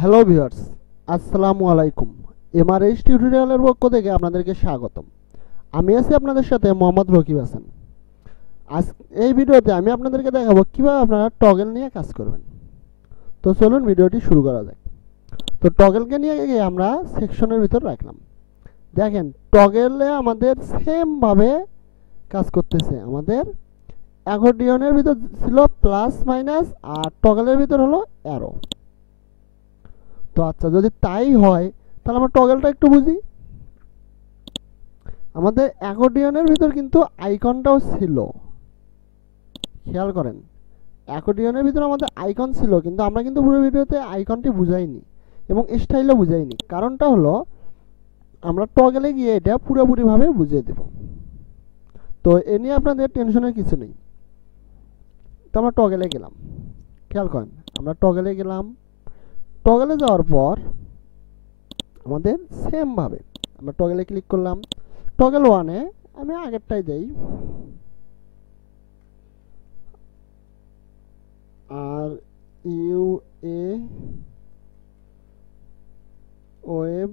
Hello viewers, আসসালামু আলাইকুম। MRH টিউটোরিয়ালের পক্ষ থেকে আপনাদেরকে স্বাগতম। আমি আছি আপনাদের সাথে মোহাম্মদ রকিব হাসান। আজ এই ভিডিওতে আমি আপনাদেরকে দেখাবো কিভাবে আপনারা টগল নিয়ে কাজ করবেন। তো চলুন ভিডিওটি শুরু করা যাক। তো টগলকে নিয়ে গিয়ে আমরা সেকশনের ভিতর রাখলাম। দেখেন টগলে আমাদের সেম ভাবে কাজ করতেছে। আমাদের অ্যাকর্ডিয়নের ভিতর ছিল প্লাস মাইনাস, আর টগলের ভিতর হলো অ্যারো। তো আচ্ছা, যদি তাই হয় তাহলে আমরা টগলটা একটু বুঝি। আমাদের অ্যাকর্ডিয়নের ভিতর কিন্তু আইকনটাও ছিল, খেয়াল করেন। অ্যাকর্ডিয়নের ভিতর আমাদের আইকন ছিল, কিন্তু আমরা কিন্তু পুরো ভিডিওতে আইকনটি বুঝাইনি এবং স্টাইলও বুঝাইনি। কারণটা হলো আমরা টগলে গিয়ে এটা পুরোপুরিভাবে বুঝিয়ে দেব। তো এ নিয়ে আপনাদের টেনশনের কিছু নেই। তো আমরা টগলে গেলাম, খেয়াল করেন আমরা টগলে গেলাম। টগলে যাওয়ার পর আমাদের সেম ভাবে আমরা টগলে ক্লিক করলাম। টগল ওয়ানে আমি আগেরটাই দেই, are U A web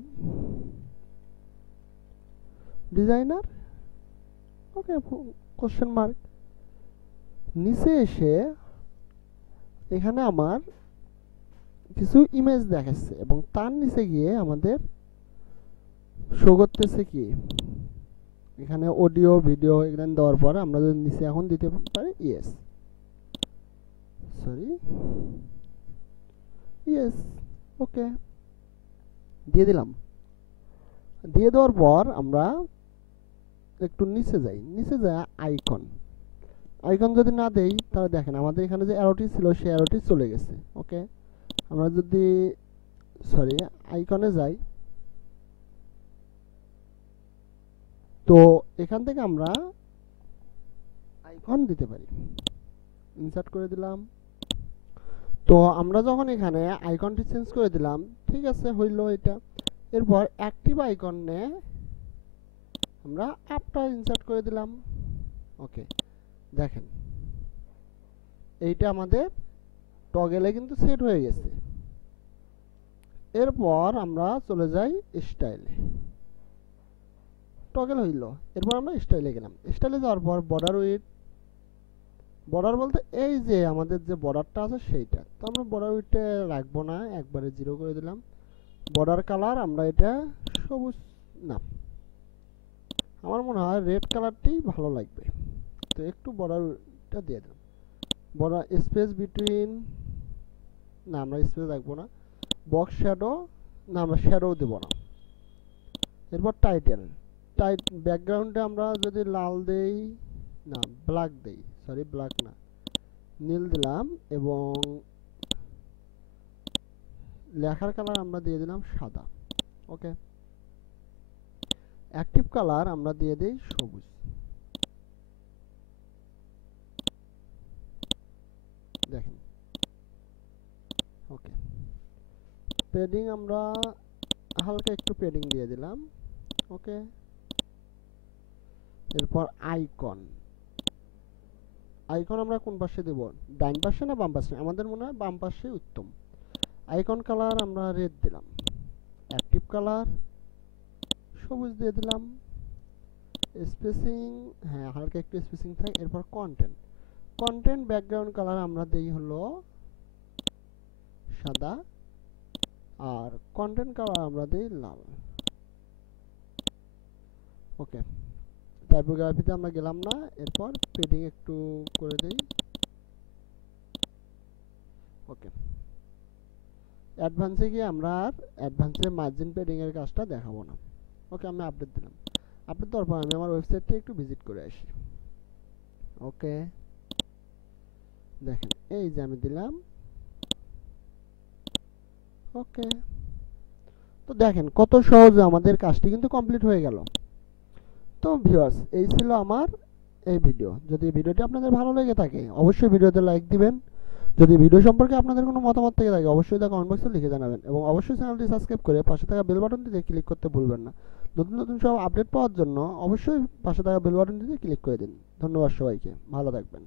designer, okay question mark. নিচে এসে এখানে আমার কিছু ইমেজ দেখাচ্ছে এবং তার নিচে গিয়ে আমাদের শো করতেছে কি এখানে অডিও ভিডিও এখানে দেওয়ার পর আমরা যদি নিচে এখন দিতে পারি ইয়েস, সরি ইয়েস, ওকে দিয়ে দিলাম। দিয়ে দেওয়ার পর আমরা একটু নিচে যাই, নিচে যায় আইকন। আইকন যদি না দেই তাহলে দেখেন আমাদের এখানে যে অ্যারোটি ছিল সেই অ্যারোটি চলে গেছে। ওকে, আমরা যদি সরি আইকনে যাই, তো এখান থেকে আমরা আইকন দিতে পারি। ইনসার্ট করে দিলাম। তো আমরা যখন এখানে আইকনটি চেঞ্জ করে দিলাম, ঠিক আছে হইল এটা। এরপর অ্যাক্টিভ আইকনে আমরা অ্যাপটা ইনসার্ট করে দিলাম। ওকে, দেখেন এইটা আমাদের টগলে কিন্তু সেট হয়ে গেছে। এরপর আমরা চলে যাই স্টাইলে। টগল হইল, এরপর আমরা স্টাইলে গেলাম। স্টাইলে যাওয়ার পর বর্ডার উইথ, বর্ডার বলতে এই যে আমাদের যে বর্ডারটা আছে সেইটা। তো আমরা বর্ডার উইথে রাখবো না, একবারে 0 করে দিলাম। বর্ডার কালার আমরা এটা সবুজ, না আমার মনে হয় রেড কালারটি ভালো লাগবে, তো একটু বর্ডারটা দিয়ে দিলাম। বর্ডার স্পেস বিটুইন, না আমরা স্পেস রাখবো না। বক্স শ্যাডো, না আমরা শ্যাডো দেব না। এরপর টাইটেল, ব্যাকগ্রাউন্ডে আমরা যদি লাল দেই, না ব্ল্যাক দেই, সরি ব্ল্যাক না নীল দিলাম, এবং লেখার কালার আমরা দিয়ে দিলাম সাদা। ওকে, অ্যাক্টিভ কালার আমরা দিয়ে দেই সবুজ। দেখেন ওকে, পেডিং আমরা হালকা একটু পেডিং দিয়ে দিলাম। ওকে, এরপর আইকন, আইকন আমরা কোন পাশে দেব, ডান পাশে না বাম পাশে? আমাদের মনে হয় বাম পাশে উত্তম। আইকন কালার আমরা রেড দিলাম। অ্যাক্টিভ কালার সবুজ দিয়ে দিলাম। স্পেসিং, হ্যাঁ হালকা একটু স্পেসিং থাকে। এরপর কন্টেন্ট, কন্টেন্ট ব্যাকগ্রাউন্ড কালার আমরা দেই হলো সাদা, আর কন্টেন্ট কালার আমরা দেই লাল। ওকে, টাইপোগ্রাফিতে আমরা গেলাম না। এরপর পেডিং একটু করে দেই। ওকে, অ্যাডভান্সে গিয়ে আমরা আর অ্যাডভান্সে মার্জিন পেডিং এর কাজটা দেখাবো না। ওকে, আমি আপডেট দিলাম। আপডেট দেওয়ার পর আমি আমার ওয়েবসাইটটা একটু ভিজিট করে আসি। ওকে, দেখেন এই যে আমি দিলাম। ওকে, তো দেখেন কত সহজে আমাদের কাজটি কিন্তু কমপ্লিট হয়ে গেল। তো ভিউয়ার্স, এই ছিল আমার এই ভিডিও। যদি ভিডিওটি আপনাদের ভালো লেগে থাকে অবশ্যই ভিডিওতে লাইক দিবেন। যদি ভিডিও সম্পর্কে আপনাদের কোনো মতামত থেকে থাকে অবশ্যই তা কমেন্ট বক্সে লিখে জানাবেন, এবং অবশ্যই চ্যানেলটি সাবস্ক্রাইব করে পাশে থাকা বেল বাটনটিতে ক্লিক করতে ভুলবেন না। নতুন নতুন সব আপডেট পাওয়ার জন্য অবশ্যই পাশে থাকা বেল বাটনটিতে ক্লিক করে দিন। ধন্যবাদ সবাইকে, ভালো থাকবেন।